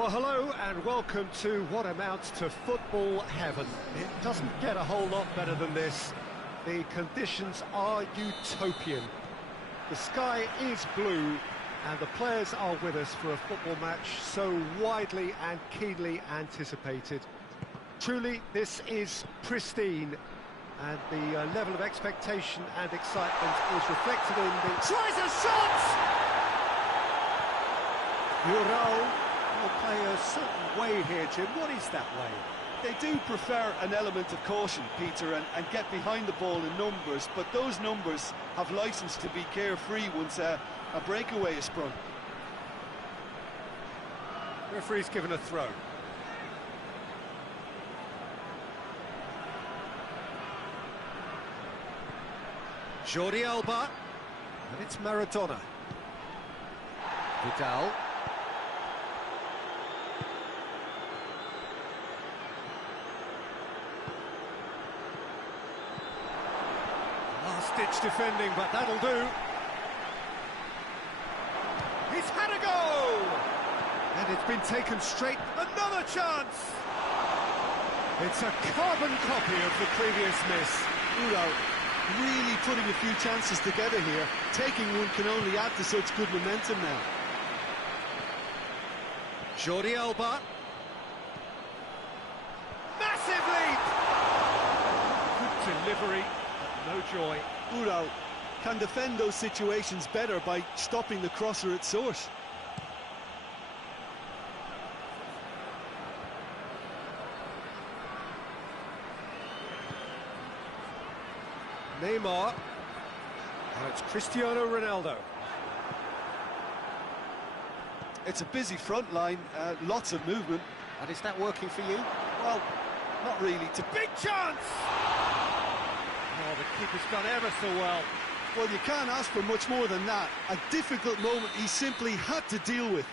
Well, hello and welcome to what amounts to football heaven. It doesn't get a whole lot better than this. The conditions are utopian. The sky is blue and the players are with us for a football match so widely and keenly anticipated. Truly, this is pristine, and the level of expectation and excitement is reflected in the... Tries a shot! Ural will play a certain way here, Jim. What is that way? They do prefer an element of caution, Peter, and get behind the ball in numbers, but those numbers have licence to be carefree once a breakaway is sprung. Referee's given a throw. Jordi Alba, and it's Maradona. Vidal. Last-ditch defending, but that'll do. He's had a go! And it's been taken straight. Another chance! It's a carbon copy of the previous miss. Ural really putting a few chances together here. Taking one can only add to such good momentum now. Jordi Alba. Massive leap! Good delivery, but no joy. Ural can defend those situations better by stopping the crosser at source. Neymar. Now it's Cristiano Ronaldo. It's a busy front line, lots of movement. And is that working for you? Well, not really. It's a big chance! Oh, the keeper's done ever so well. Well, you can't ask for much more than that. A difficult moment he simply had to deal with.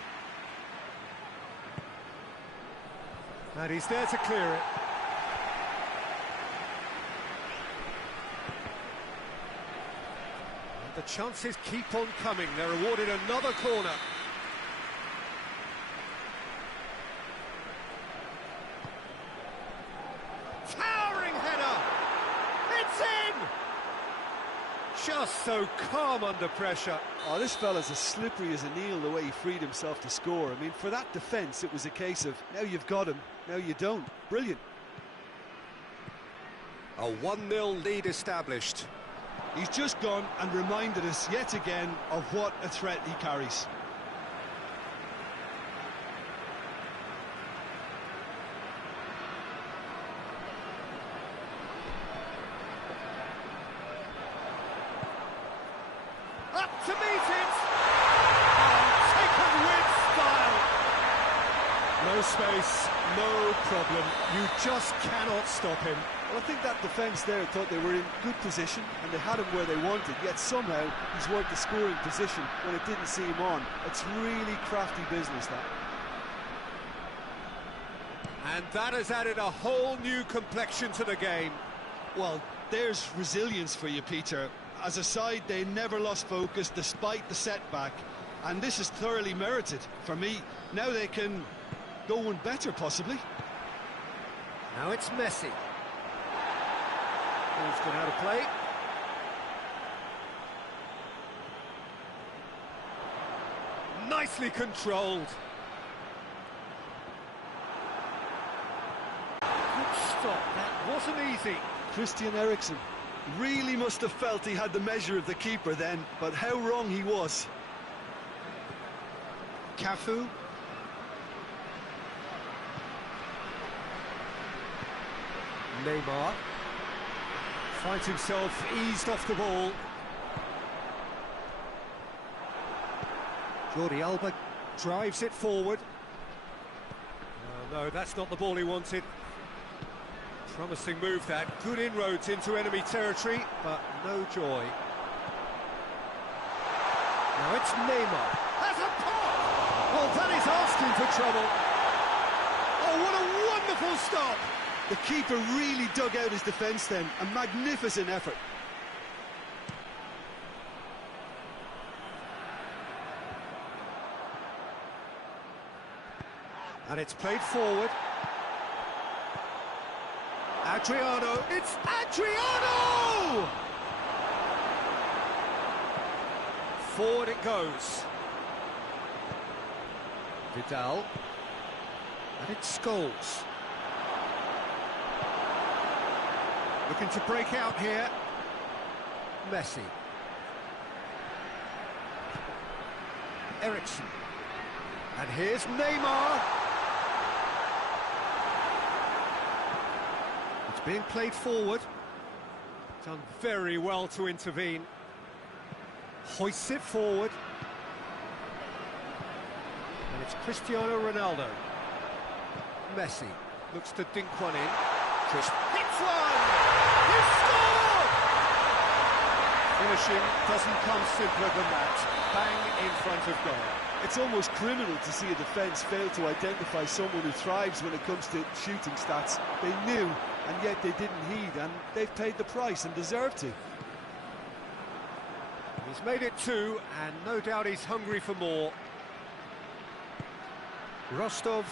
And he's there to clear it. The chances keep on coming. They're awarded another corner. Towering header! It's in! Just so calm under pressure. Oh, this fella's as slippery as an eel the way he freed himself to score. I mean, for that defence, it was a case of, now you've got him, now you don't. Brilliant. A 1-0 lead established. He's just gone and reminded us yet again of what a threat he carries. Up to meet it! Oh, taken with style! No space, no problem. You just cannot stop him. Well, I think that defence there thought they were in good position and they had him where they wanted, yet somehow he's worked the scoring position when it didn't see him on. It's really crafty business, that. And that has added a whole new complexion to the game. Well, there's resilience for you, Peter. As a side, they never lost focus despite the setback, and this is thoroughly merited. For me, now they can go one better, possibly. Now it's Messi. Ball's gone out of play. Nicely controlled. Good stop, that wasn't easy. Christian Eriksen really must have felt he had the measure of the keeper then, but how wrong he was. Cafu. Neymar. Finds himself eased off the ball. Jordi Alba drives it forward. No, that's not the ball he wanted. Promising move that. Good inroads into enemy territory, but no joy. Now it's Neymar. Has a pop! Well, that is asking for trouble. Oh, what a wonderful stop! The keeper really dug out his defence then. A magnificent effort. And it's played forward. Adriano, it's Adriano! Forward it goes. Vidal. And it's Scholes. Looking to break out here. Messi. Ericsson. And here's Neymar. It's being played forward. Done very well to intervene. Hoists it forward. And it's Cristiano Ronaldo. Messi looks to dink one in. Chris hits one! He scored! Finishing doesn't come simpler than that. Bang in front of goal. It's almost criminal to see a defence fail to identify someone who thrives when it comes to shooting stats. They knew, and yet they didn't heed, and they've paid the price and deserve to. He's made it two, and no doubt he's hungry for more. Rostov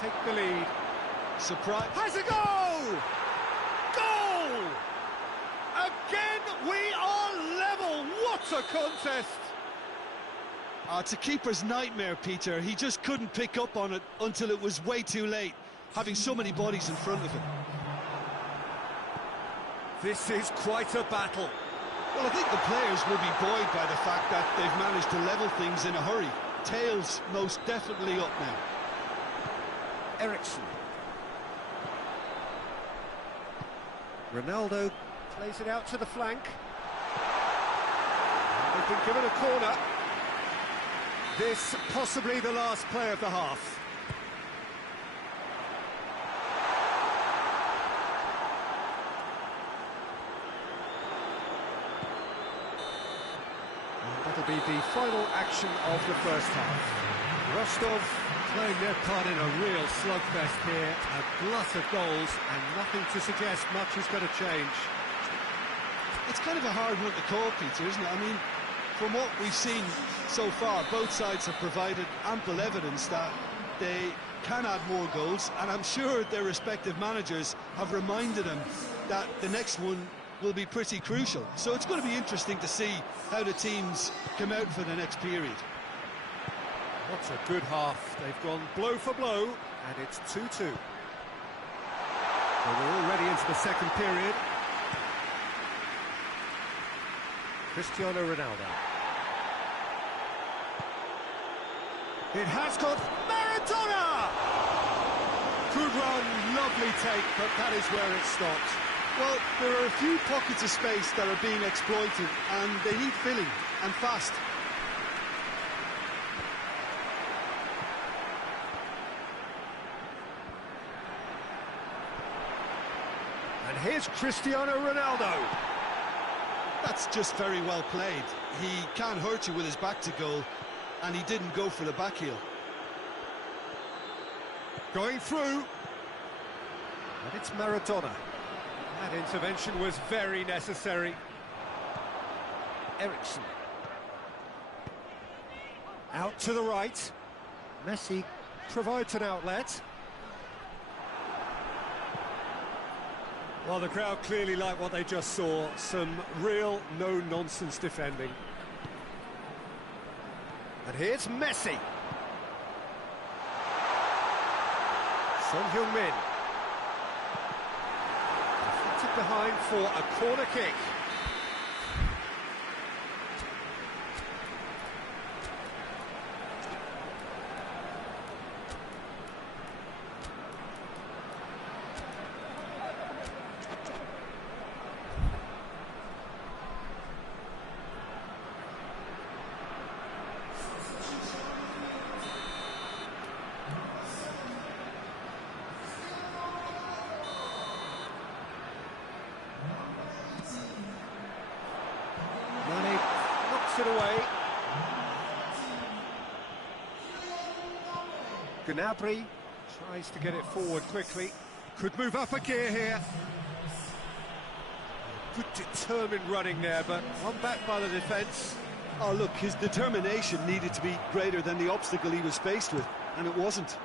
take the lead. Surprise. Has a goal! Goal! Again, we are level. What a contest! It's a keeper's nightmare, Peter. He just couldn't pick up on it until it was way too late, having so many bodies in front of him. This is quite a battle. Well, I think the players will be buoyed by the fact that they've managed to level things in a hurry. Tails most definitely up now. Ericsson. Ronaldo plays it out to the flank. They've been given a corner. This possibly the last play of the half. And that'll be the final action of the first half. Rostov playing their part in a real slugfest here, a glut of goals, and nothing to suggest much is going to change. It's kind of a hard one to call, Peter, isn't it? I mean, from what we've seen so far, both sides have provided ample evidence that they can add more goals, and I'm sure their respective managers have reminded them that the next one will be pretty crucial. So it's going to be interesting to see how the teams come out for the next period. What a good half. They've gone blow for blow, and it's 2-2. So we're already into the second period. Cristiano Ronaldo. It has got Maradona! Good run, lovely take, but that is where it stopped. Well, there are a few pockets of space that are being exploited, and they need filling, and fast. And here's Cristiano Ronaldo. That's just very well played. He can't hurt you with his back to goal, and he didn't go for the back heel. Going through. And it's Maradona. That intervention was very necessary. Ericsson. Out to the right. Messi provides an outlet. Well, the crowd clearly like what they just saw. Some real no-nonsense defending. And here's Messi. Son Heung-min. Deflected behind for a corner kick. It away. Gnabry tries to get it forward quickly. Could move up a gear here. Good determined running there, but one back by the defence. Oh, look, his determination needed to be greater than the obstacle he was faced with, and it wasn't.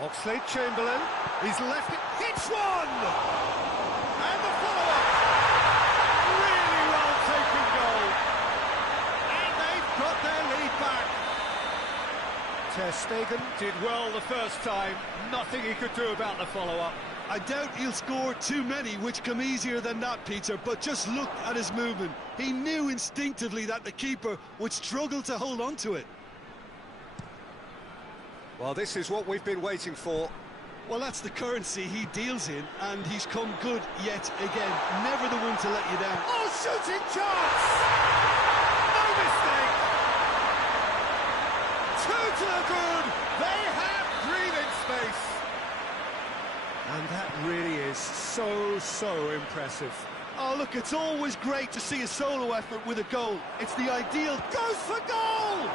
Oxlade-Chamberlain, he's left it, hits one! And the follow-up! Really well taken goal. And they've got their lead back. Ter Stegen did well the first time, nothing he could do about the follow-up. I doubt he'll score too many, which come easier than that, Peter, but just look at his movement. He knew instinctively that the keeper would struggle to hold on to it. Well, this is what we've been waiting for. Well, that's the currency he deals in, and he's come good yet again. Never the one to let you down. Oh, shooting chance! No mistake! Two to the good! They have breathing space! And that really is so impressive. Oh, look, it's always great to see a solo effort with a goal. It's the ideal. Goes for goal!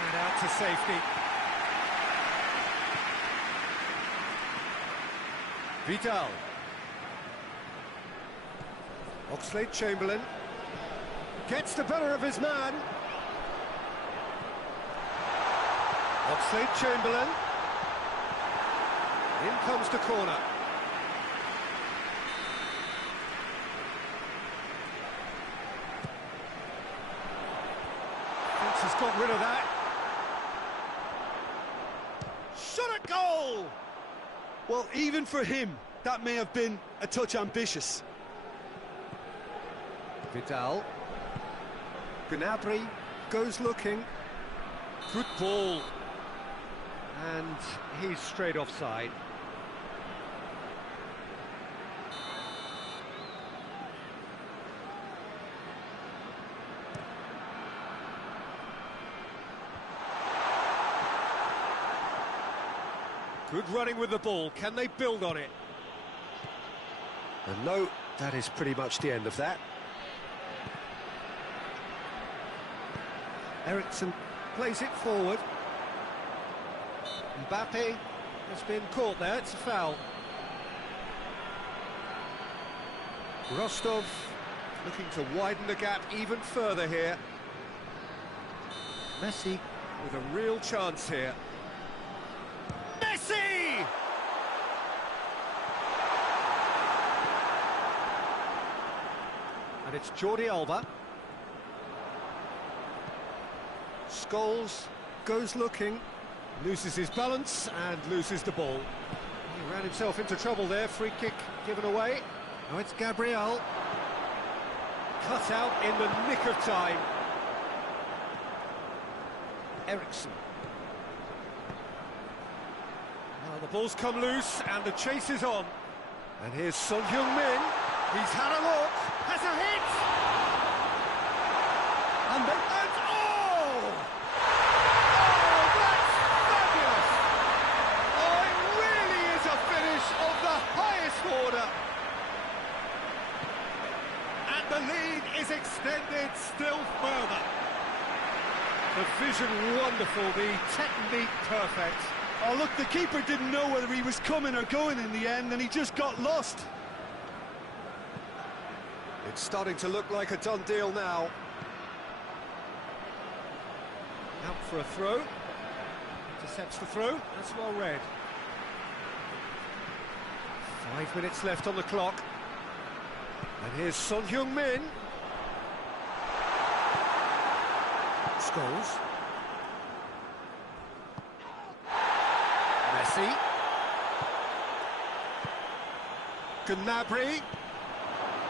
And out to safety. Vidal. Oxlade-Chamberlain gets the better of his man. Oxlade-Chamberlain. In comes the corner. Thinks he's got rid of that. Shot at goal! Well, even for him, that may have been a touch ambitious. Vidal. Gnabry goes looking. Good ball. And he's straight offside. Good running with the ball. Can they build on it? And no, that is pretty much the end of that. Ericsson plays it forward. Mbappe has been caught there, it's a foul. Rostov looking to widen the gap even further here. Messi with a real chance here. Messi! And it's Jordi Alba. Scholes goes looking, loses his balance and loses the ball. He ran himself into trouble there, free kick given away. Now it's Gabriel. Cut out in the nick of time. Ericsson. Now the ball's come loose and the chase is on. And here's Son Heung-min. He's had a look, has a hit! And then... order. And the lead is extended still further. The vision wonderful, the technique perfect. Oh, look, the keeper didn't know whether he was coming or going in the end, and he just got lost. It's starting to look like a done deal now. Out for a throw. Intercepts the throw. That's well read. 5 minutes left on the clock. And here's Son Heung-min. Scholes. Messi. Gnabry.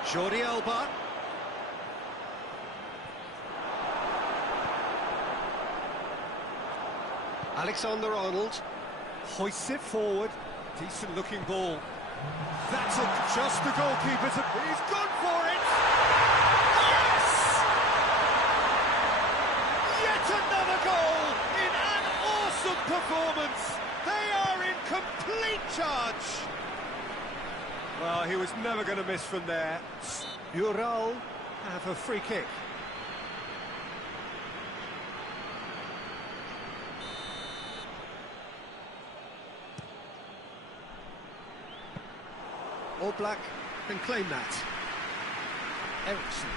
Jordi Alba. Alexander-Arnold hoists it forward. Decent looking ball. That's just the goalkeeper. He's gone for it! Yes! Yet another goal in an awesome performance. They are in complete charge. Well, he was never going to miss from there. Ural have a free kick. Oblak Can claim that. Ericsson.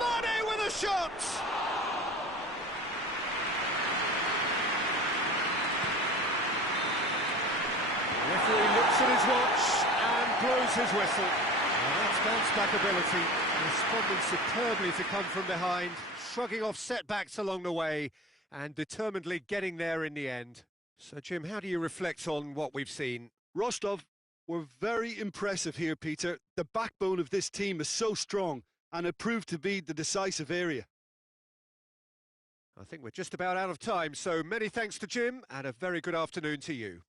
Mane with a shot! The referee looks at his watch and blows his whistle. Well, that's bounce-back ability, responding superbly to come from behind, shrugging off setbacks along the way, and determinedly getting there in the end. So, Jim, how do you reflect on what we've seen? Rostov were very impressive here, Peter. The backbone of this team is so strong, and it proved to be the decisive area. I think we're just about out of time, so many thanks to Jim, and a very good afternoon to you.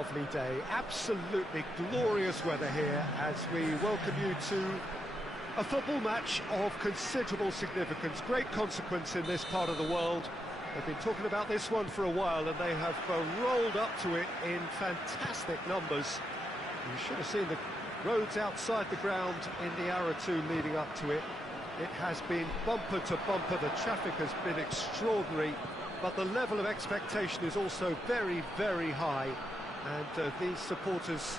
lovely day, absolutely glorious weather here as we welcome you to a football match of considerable significance, great consequence in this part of the world. They've been talking about this one for a while and they have rolled up to it in fantastic numbers. You should have seen the roads outside the ground in the hour or two leading up to it. It has been bumper to bumper, the traffic has been extraordinary, but the level of expectation is also very, very high. And these supporters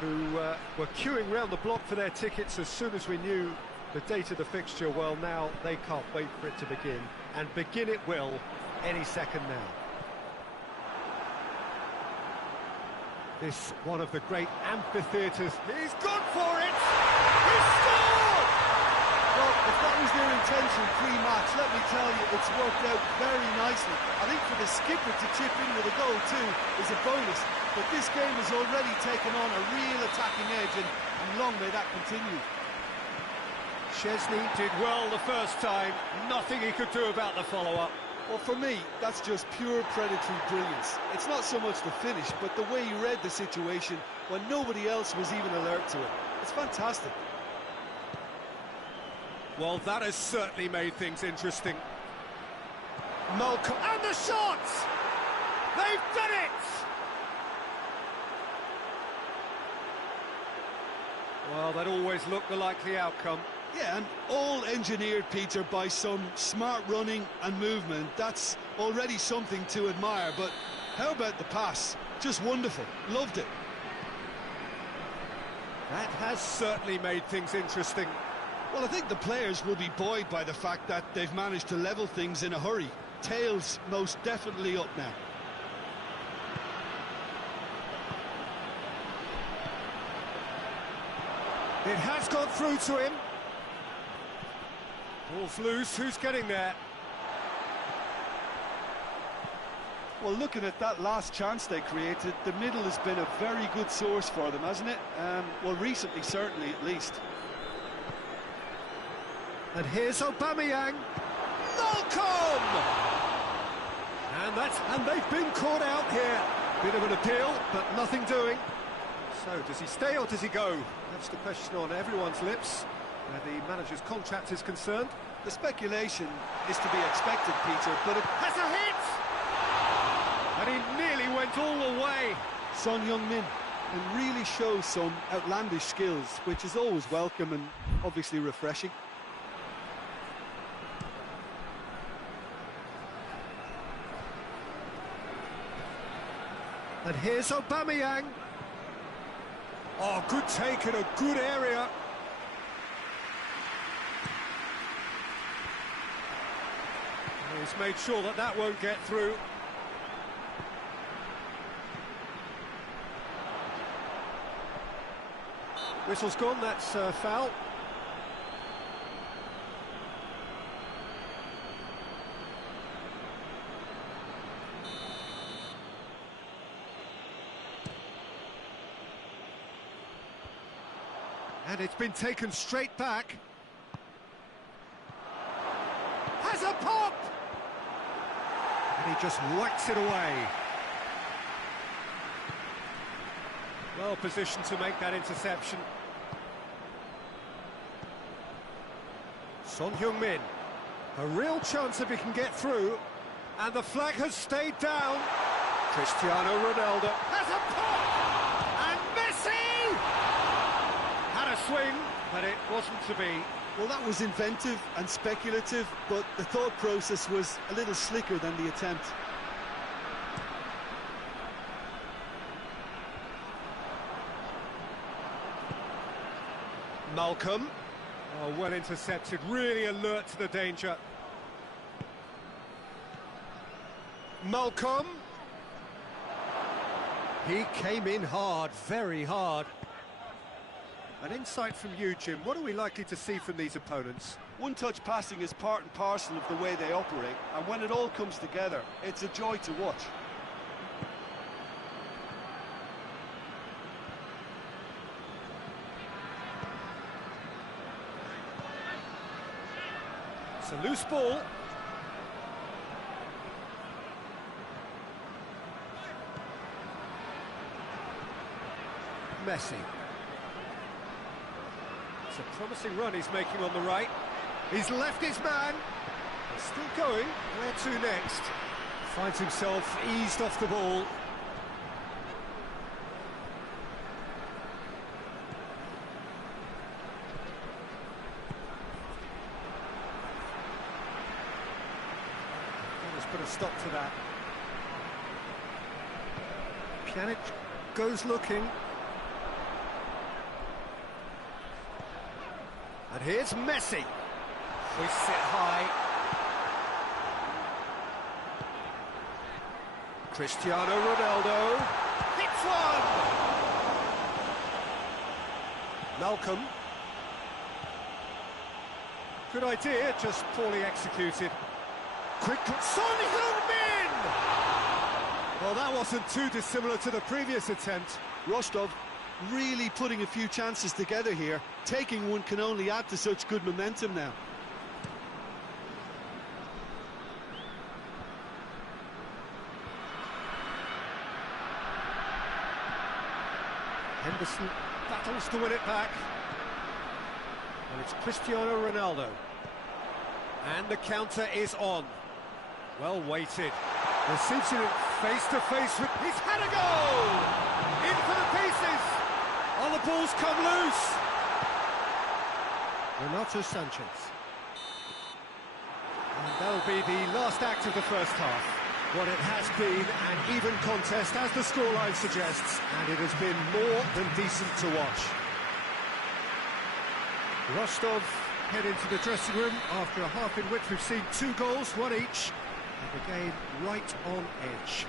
who were queuing round the block for their tickets as soon as we knew the date of the fixture, well, now they can't wait for it to begin. And begin it will any second now. This one of the great amphitheatres. He's gone for it! He's scored! Well, if that was their intention pre-match, let me tell you, it's worked out very nicely. I think for the skipper to chip in with a goal too is a bonus, but this game has already taken on a real attacking edge, and long may that continue. Chesney did well the first time, nothing he could do about the follow-up. Well, for me, that's just pure predatory brilliance. It's not so much the finish, but the way he read the situation when nobody else was even alert to it. It's fantastic. Well, that has certainly made things interesting. Malcolm, and the shots! They've done it! Well, that always looked the likely outcome. Yeah, and all engineered, Peter, by some smart running and movement. That's already something to admire, but how about the pass? Just wonderful. Loved it. That has certainly made things interesting. Well, I think the players will be buoyed by the fact that they've managed to level things in a hurry. Tails most definitely up now. It has gone through to him. Ball's loose, who's getting there? Well, looking at that last chance they created, the middle has been a very good source for them, hasn't it? Well, recently, certainly, at least. And here's Aubameyang. Malcolm! And they've been caught out here. Bit of an appeal, but nothing doing. So, does he stay or does he go? That's the question on everyone's lips, where the manager's contract is concerned. The speculation is to be expected, Peter, but it has a hit! And he nearly went all the way. Son Heung-min, and really shows some outlandish skills, which is always welcome and obviously refreshing. And here's Aubameyang. Oh, good take in a good area. He's made sure that that won't get through. Whistle's gone, that's foul. And it's been taken straight back. Has a pop! And he just whacks it away. Well positioned to make that interception. Son Heung-min. A real chance if he can get through. And the flag has stayed down. Cristiano Ronaldo has a pop! And Messi! Had a swing, but it wasn't to be. Well, that was inventive and speculative, but the thought process was a little slicker than the attempt. Malcolm. Oh, well intercepted, really alert to the danger. Malcolm. He came in hard, very hard. An insight from you, Jim. What are we likely to see from these opponents? One-touch passing is part and parcel of the way they operate, and when it all comes together, it's a joy to watch. It's a loose ball. Messi. It's a promising run he's making on the right. He's left his man. He's still going. Where to next? Finds himself eased off the ball. Let's put a stop to that. Pjanic goes looking. And here's Messi. Hoists it high. Cristiano Ronaldo. Hits one! Malcolm. Good idea, just poorly executed. Quick, Son Heung-min! Well, that wasn't too dissimilar to the previous attempt. Rostov really putting a few chances together here. Taking one can only add to such good momentum now. Henderson battles to win it back. And it's Cristiano Ronaldo. And the counter is on. Well weighted. Receives it face to face with... He's had a goal! In for the pieces! Oh, the ball's come loose! Renato Sanchez. And that'll be the last act of the first half. What it has been an even contest, as the scoreline suggests, and it has been more than decent to watch. Rostov head into the dressing room after a half in which we've seen 2 goals, 1 each, and the game right on edge.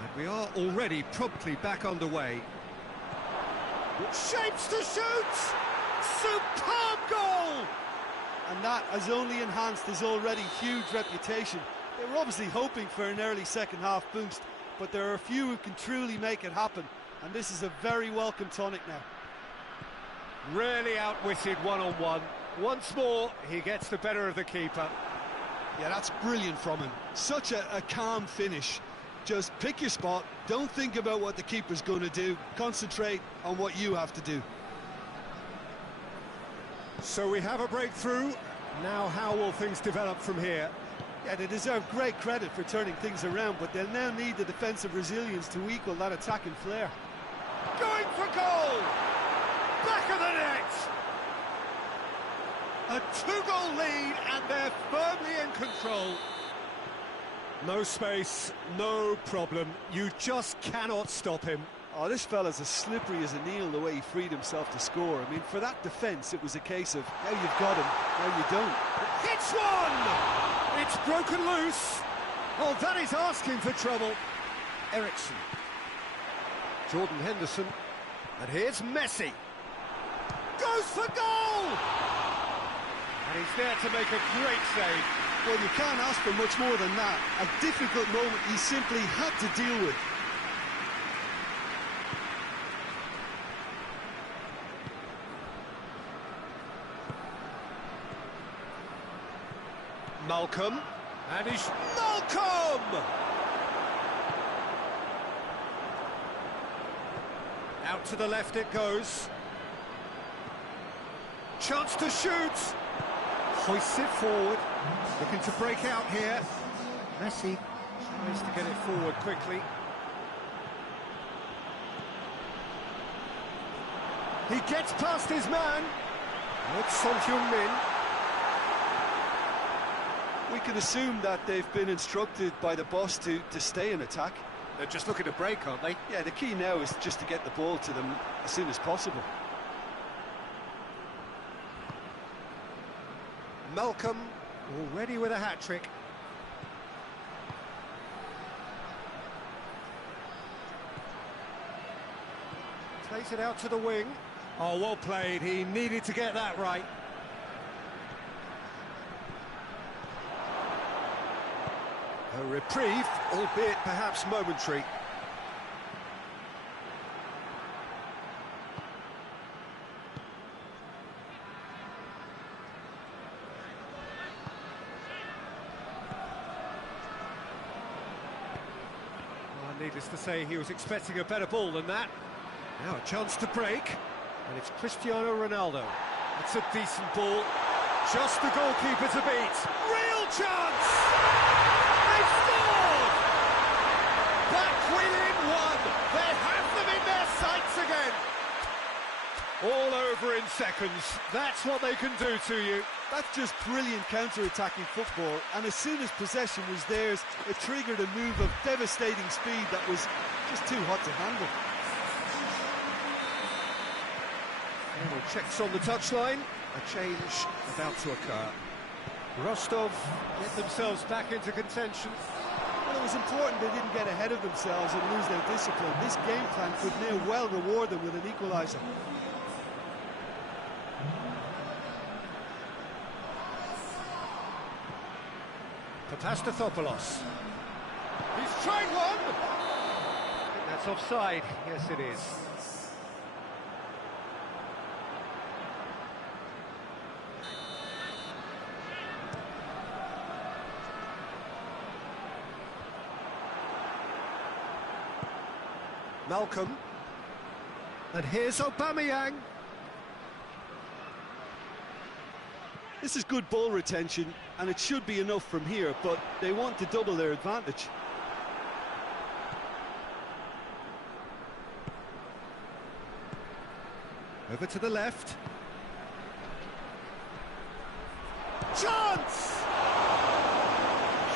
And we are already promptly back underway. Shapes to shoot! Superb goal! And that has only enhanced his already huge reputation. They were obviously hoping for an early second half boost, but there are a few who can truly make it happen, and this is a very welcome tonic now. Really outwitted one-on-one. Once more, he gets the better of the keeper. Yeah, that's brilliant from him. Such a calm finish. Just pick your spot, don't think about what the keeper's going to do, concentrate on what you have to do. So we have a breakthrough. Now how will things develop from here? Yeah, they deserve great credit for turning things around, but they'll now need the defensive resilience to equal that attacking flair. Going for goal! Back of the net! A 2-goal lead, and they're firmly in control. No space, no problem. You just cannot stop him. Oh, this fella's as slippery as an eel, the way he freed himself to score. I mean, for that defence, it was a case of, now you've got him, now you don't. Hits one! It's broken loose. Oh, that is asking for trouble. Eriksson. Jordan Henderson. And here's Messi. Goes for goal! And he's there to make a great save. Well, you can't ask for much more than that. A difficult moment he simply had to deal with. Malcolm. And he's... Malcolm! Out to the left it goes. Chance to shoot. Hoists it forward. Looking to break out here. Messi tries to get it forward quickly. He gets past his man. It's Son Heung-min. We can assume that they've been instructed by the boss to stay in attack. They're just looking to break, aren't they? Yeah, the key now is just to get the ball to them as soon as possible. Malcolm already with a hat-trick. Plays it out to the wing. Oh, well played. He needed to get that right. A reprieve, albeit perhaps momentary. Needless to say, he was expecting a better ball than that. Now a chance to break, and it's Cristiano Ronaldo. It's a decent ball, just the goalkeeper to beat. Real chance! They've scored! Back within one! They have them in their sights again! All over in seconds. That's what they can do to you. That's just brilliant counter-attacking football, and as soon as possession was theirs, it triggered a move of devastating speed that was just too hot to handle. Checks on the touchline, a change about to occur. Rostov get themselves back into contention. Well, it was important they didn't get ahead of themselves and lose their discipline. This game plan could now well reward them with an equaliser. Papastathopoulos. He's tried one! That's offside. Yes, it is. Malcolm. And here's Aubameyang. This is good ball retention, and it should be enough from here, but they want to double their advantage. Over to the left. Chance!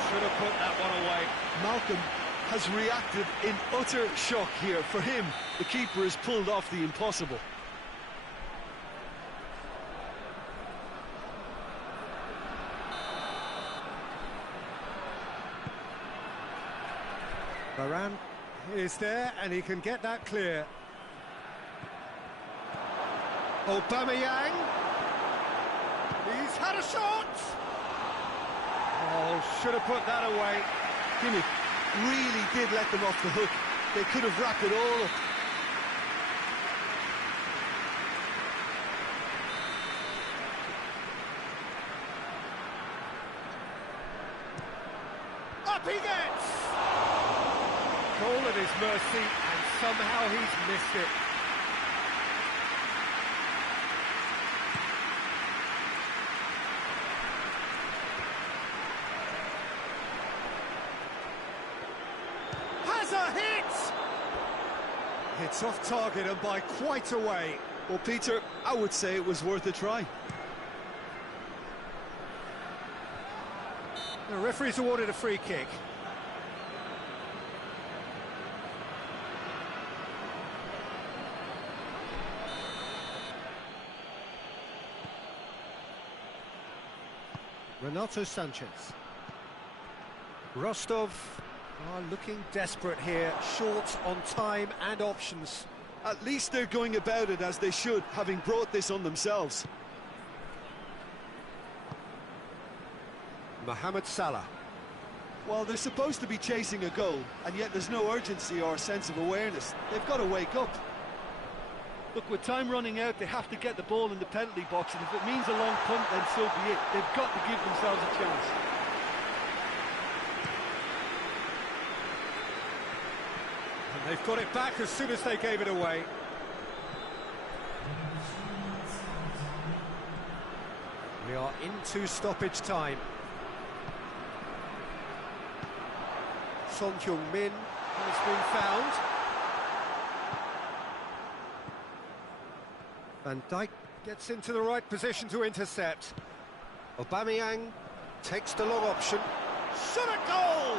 Should have put that one away. Malcolm has reacted in utter shock here. For him, the keeper has pulled off the impossible. Varane is there, and he can get that clear. Aubameyang. He's had a shot! Oh, should have put that away. Jimmy really did let them off the hook. They could have wrapped it all up. Up he gets! Goal at his mercy, and somehow he's missed it. Has a hit! It's off target and by quite a way. Well, Peter, I would say it was worth a try. The referee's awarded a free kick. Renato Sanchez. Rostov are looking desperate here, short on time and options. At least they're going about it as they should, having brought this on themselves. Mohamed Salah. Well, they're supposed to be chasing a goal, and yet there's no urgency or sense of awareness. They've got to wake up. Look, with time running out, they have to get the ball in the penalty box, and if it means a long punt, then so be it. They've got to give themselves a chance. And they've got it back as soon as they gave it away. We are into stoppage time. Son Heung-min has been found. Van Dijk gets into the right position to intercept. Aubameyang takes the long option. Shot a goal!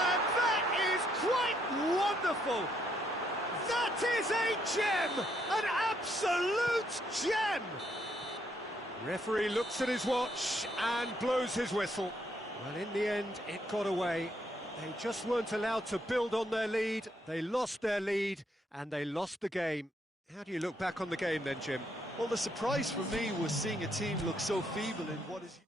And that is quite wonderful! That is a gem! An absolute gem! Referee looks at his watch and blows his whistle. Well, in the end, it got away. They just weren't allowed to build on their lead. They lost their lead, and they lost the game. How do you look back on the game then, Jim? Well, the surprise for me was seeing a team look so feeble in what is...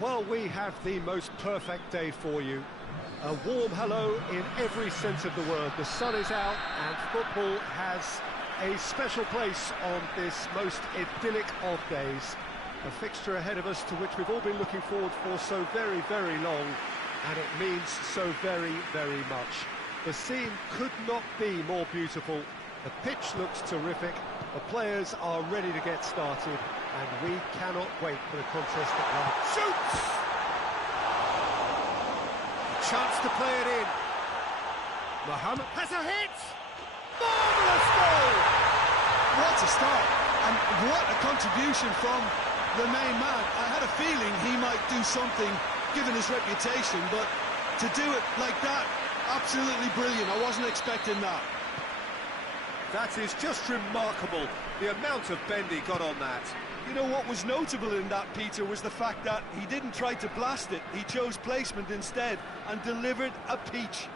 Well, we have the most perfect day for you. A warm hello in every sense of the word. The sun is out and football has a special place on this most idyllic of days. A fixture ahead of us to which we've all been looking forward for so very, very long, and it means so very, very much. The scene could not be more beautiful. The pitch looks terrific. The players are ready to get started, and we cannot wait for the contest at hand. Shoots! A chance to play it in. Mohamed has a hit! Marvellous goal! What a start, and what a contribution from the main man. I had a feeling he might do something, given his reputation, but to do it like that, absolutely brilliant. I wasn't expecting that. That is just remarkable, the amount of bend he got on that. You know what was notable in that, Peter, was the fact that he didn't try to blast it. He chose placement instead and delivered a peach.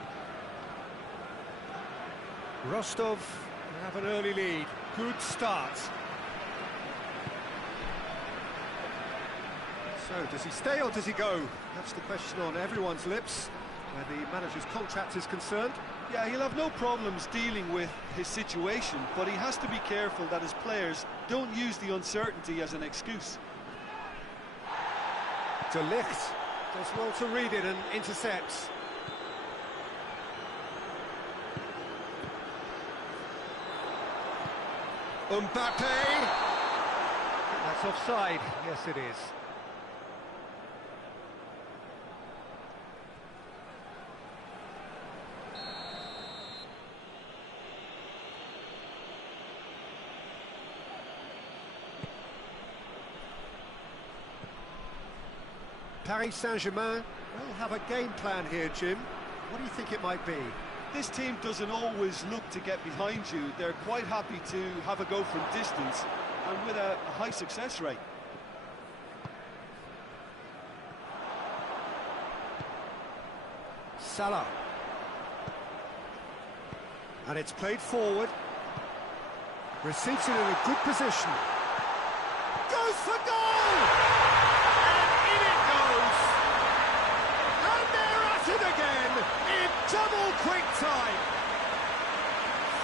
Rostov have an early lead. Good start. So, does he stay or does he go? That's the question on everyone's lips where the manager's contract is concerned. Yeah, he'll have no problems dealing with his situation, but he has to be careful that his players don't use the uncertainty as an excuse. De Ligt does well to read it and intercepts. Mbappe! That's offside. Yes, it is. Paris Saint-Germain will have a game plan here, Jim. What do you think it might be? This team doesn't always look to get behind you. They're quite happy to have a go from distance and with a high success rate. Salah. And it's played forward. Receives it in a good position. Goes for goal! And in it goes! And they're at it again in double quick time.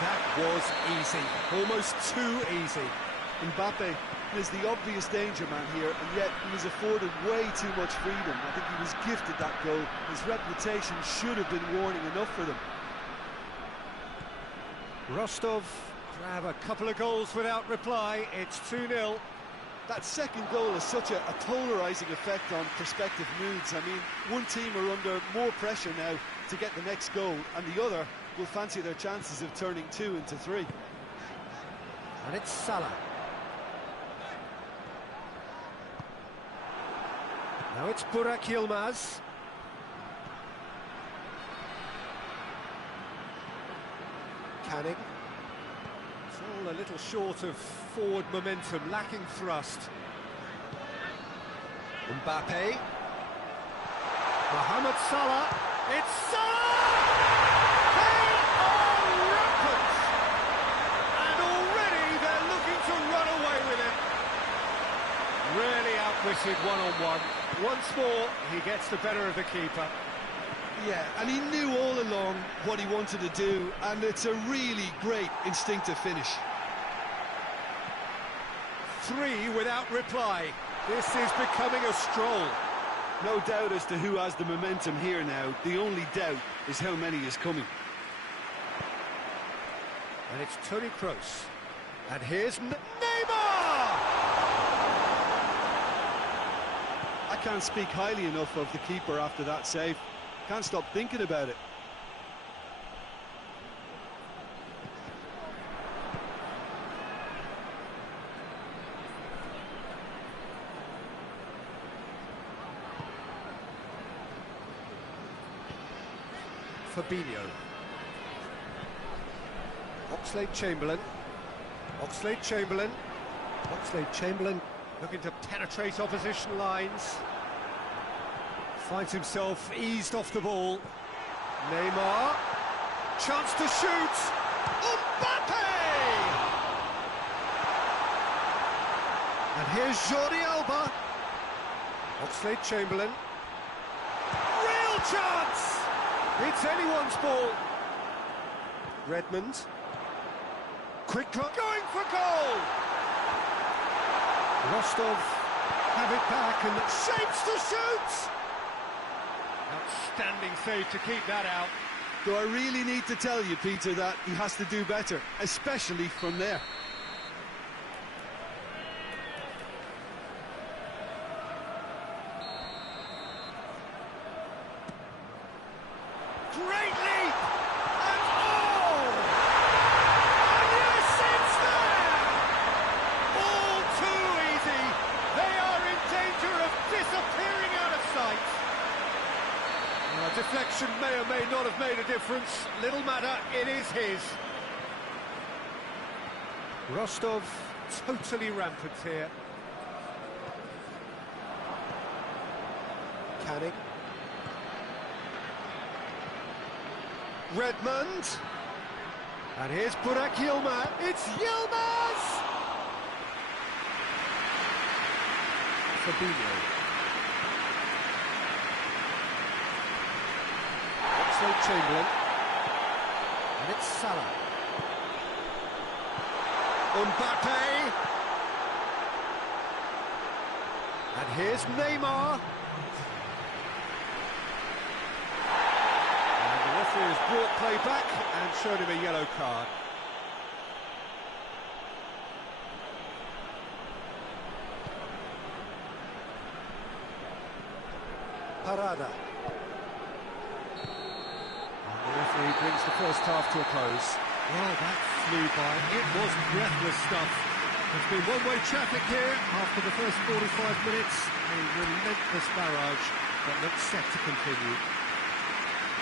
That was easy, almost too easy. Mbappe is the obvious danger man here, and yet he was afforded way too much freedom. I think he was gifted that goal. His reputation should have been warning enough for them. Rostov grab a couple of goals without reply. It's 2-0. That second goal has such a polarising effect on prospective moods. I mean, one team are under more pressure now to get the next goal, and the other will fancy their chances of turning 2 into 3. And it's Salah. Now it's Burak Yilmaz. Canning. It's all a little short of forward momentum, lacking thrust. Mbappe. Mohamed Salah. It's Salah! They are rampant! And already they're looking to run away with it. Really outwitted one-on-one. Once more, he gets the better of the keeper. Yeah, and he knew all along what he wanted to do, and it's a really great instinctive finish. 3 without reply. This is becoming a stroll. No doubt as to who has the momentum here now. The only doubt is how many is coming. And it's Toni Kroos. And here's Neymar! I can't speak highly enough of the keeper after that save. Can't stop thinking about it. Fabinho. Oxlade-Chamberlain. Oxlade-Chamberlain. Oxlade-Chamberlain looking to penetrate opposition lines. Finds himself eased off the ball. Neymar. Chance to shoot. Mbappe! And here's Jordi Alba. Oxlade-Chamberlain. Real chance! It's anyone's ball. Redmond. Quick drop. Going for goal! Rostov have it back and shapes to shoot! Outstanding save to keep that out. Do I really need to tell you, Peter, that he has to do better, especially from there? Great leap! And oh! And yes, it's there! All too easy. They are in danger of disappearing out of sight. Deflection may or may not have made a difference. Little matter, it is his. Rostov totally rampant here. Canning. Redmond. And here's Burak Yilmaz. It's Yilmaz! Fabinho. Oxlade-Chamberlain. And it's Salah. Mbappe. And here's Neymar. Referee has brought play back and shown him a yellow card. Parada. And the referee brings the first half to a close. Well, that flew by. It was breathless stuff. There's been one-way traffic here after the first 45 minutes. A relentless barrage that looks set to continue.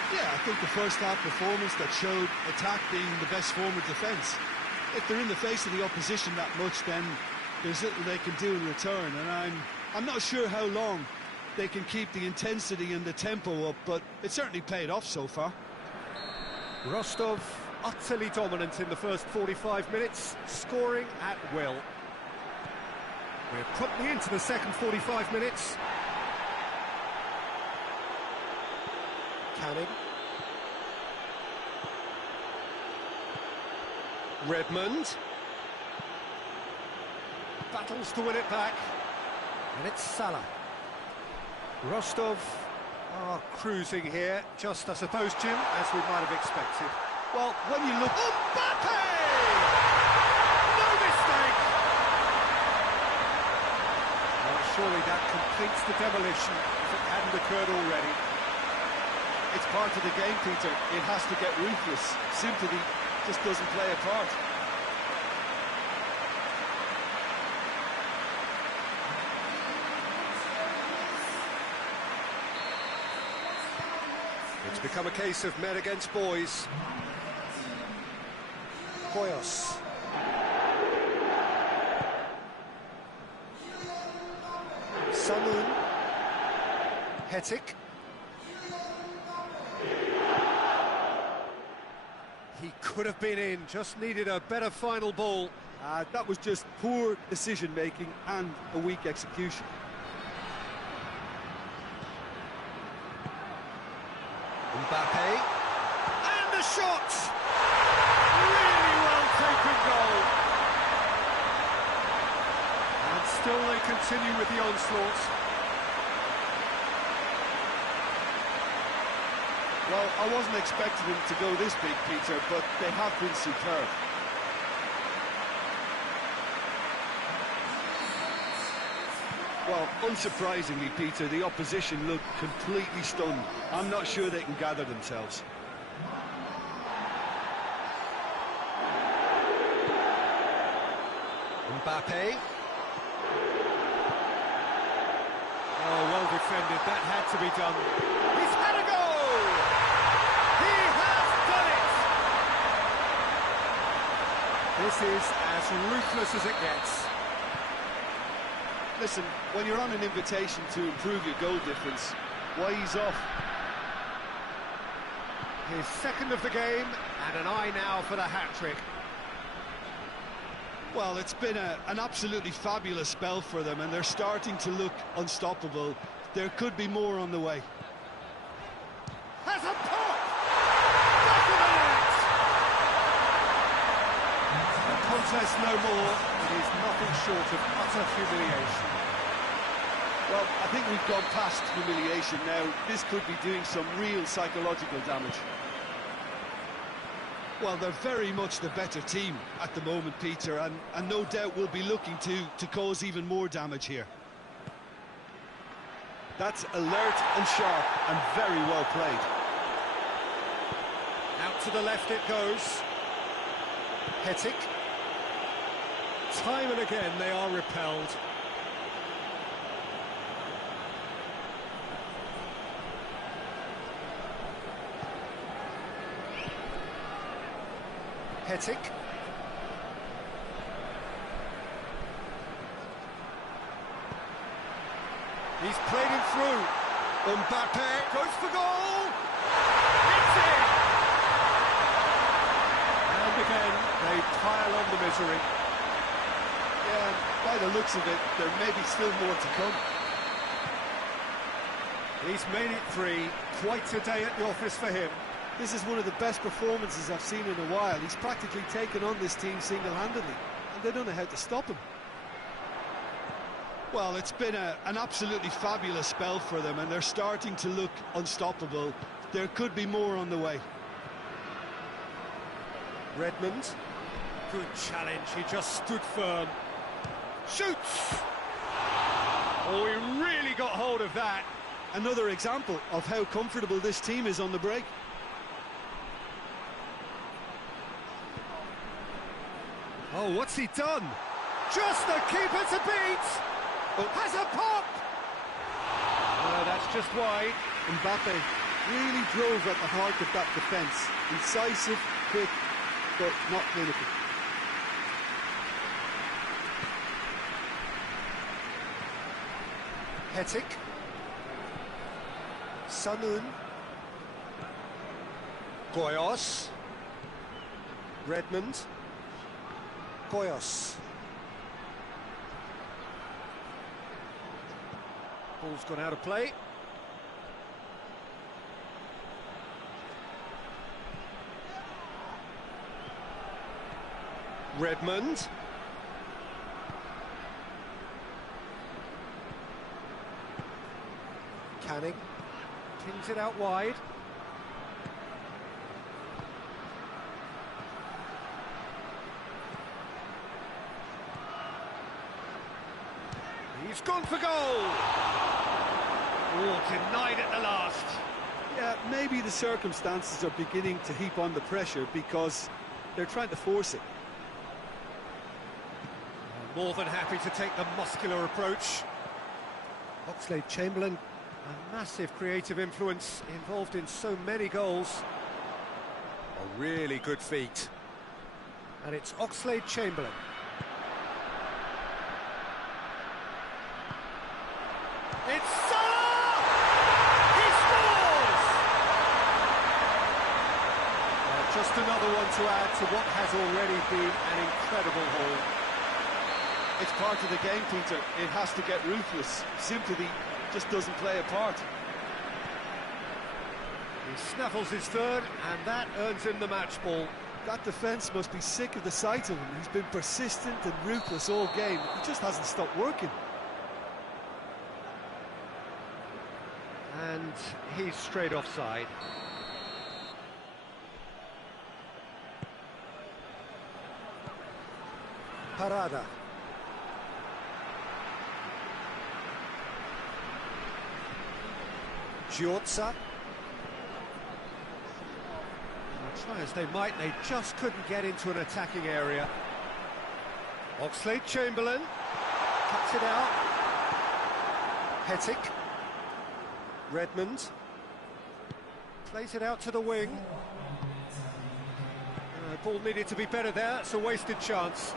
Yeah, I think the first half performance that showed attack being the best form of defence. If they're in the face of the opposition that much, then there's little they can do in return, and I'm not sure how long they can keep the intensity and the tempo up, but it certainly paid off so far. Rostov utterly dominant in the first 45 minutes, scoring at will. We're promptly into the second 45 minutes. Canning. Redmond. Battles to win it back. And it's Salah. Rostov are cruising here, just, I suppose, Jim, as we might have expected. Well, when you look... Mbappe! No mistake! Well, surely that completes the demolition if it hadn't occurred already. It's part of the game, Peter. It has to get ruthless. Sympathy just doesn't play a part. It's become a case of men against boys. Koyos. Sanun. Hetik. He could have been in, just needed a better final ball. That was just poor decision-making and a weak execution. Mbappe. And the shot! Really well taken goal. And still they continue with the onslaught. Well, I wasn't expecting them to go this big, Peter, but they have been superb. Well, unsurprisingly, Peter, the opposition looked completely stunned. I'm not sure they can gather themselves. Mbappe. Oh, well defended. That had to be done. He's had a goal! He has done it! This is as ruthless as it gets. Listen, when you're on an invitation to improve your goal difference, why ease off? His second of the game, and an eye now for the hat-trick. Well, it's been an absolutely fabulous spell for them, and they're starting to look unstoppable. There could be more on the way. Has a pop! Back of the net! The contest no more. It is nothing short of utter humiliation. Well, I think we've gone past humiliation now. This could be doing some real psychological damage. Well, they're very much the better team at the moment, Peter, and no doubt will be looking to cause even more damage here. That's alert and sharp and very well played. Out to the left it goes. Hetic. Time and again they are repelled. Hetic. He's played him through. Mbappe goes for goal. It's in. And again, they pile on the misery. Yeah, by the looks of it, there may be still more to come. He's made it 3. Quite a day at the office for him. This is one of the best performances I've seen in a while. He's practically taken on this team single-handedly, and they don't know how to stop him. Well, it's been an absolutely fabulous spell for them, and they're starting to look unstoppable. There could be more on the way. Redmond. Good challenge, he just stood firm. Shoots! Oh, he really got hold of that. Another example of how comfortable this team is on the break. Oh, what's he done? Just the keeper to beat! Oh. Has a pop! No, that's just wide. Mbappe really drove at the heart of that defence. Incisive, quick, but not clinical. Hetic. Sanun. Goyos. Redmond. Goyos. Ball's gone out of play. Redmond. Canning. Pins it out wide. He's gone for goal! Oh, denied at the last. Yeah, maybe the circumstances are beginning to heap on the pressure because they're trying to force it. More than happy to take the muscular approach. Oxlade-Chamberlain, a massive creative influence, involved in so many goals. A really good feat. And it's Oxlade-Chamberlain. It's Salah! He scores! Just another one to add to what has already been an incredible haul. It's part of the game, Peter. It has to get ruthless. Sympathy just doesn't play a part. He snaffles his third, and that earns him the match ball. That defence must be sick of the sight of him. He's been persistent and ruthless all game. He just hasn't stopped working. And he's straight offside. Parada. Giozza. Try as they might, they just couldn't get into an attacking area. Oxlade-Chamberlain cuts it out. Hetic. Redmond plays it out to the wing. Ball needed to be better there. It's a wasted chance.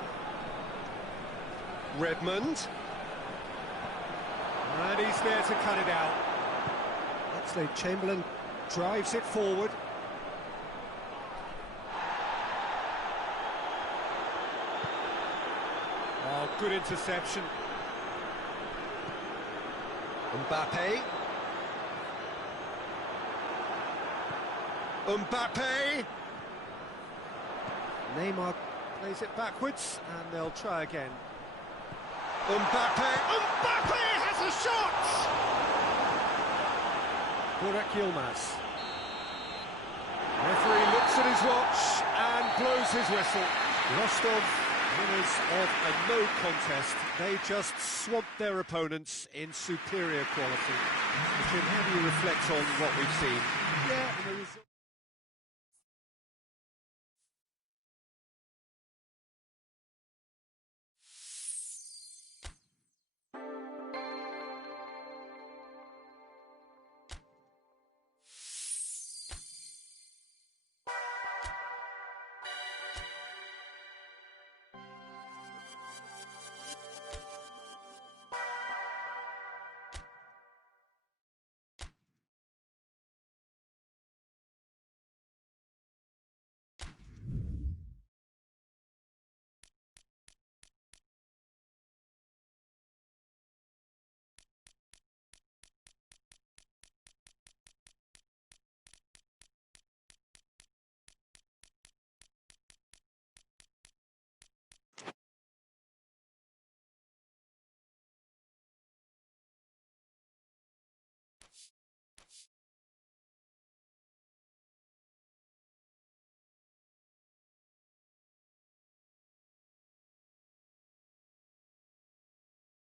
Redmond. And he's there to cut it out. Oxlade-Chamberlain drives it forward. good interception. Mbappe. Mbappe! Neymar plays it backwards, and they'll try again. Mbappe! Mbappe has a shot! Burak Yilmaz. Referee looks at his watch and blows his whistle. Rostov, winners of a no contest. They just swamped their opponents in superior quality. Tim, how do you reflect on what we've seen? Yeah,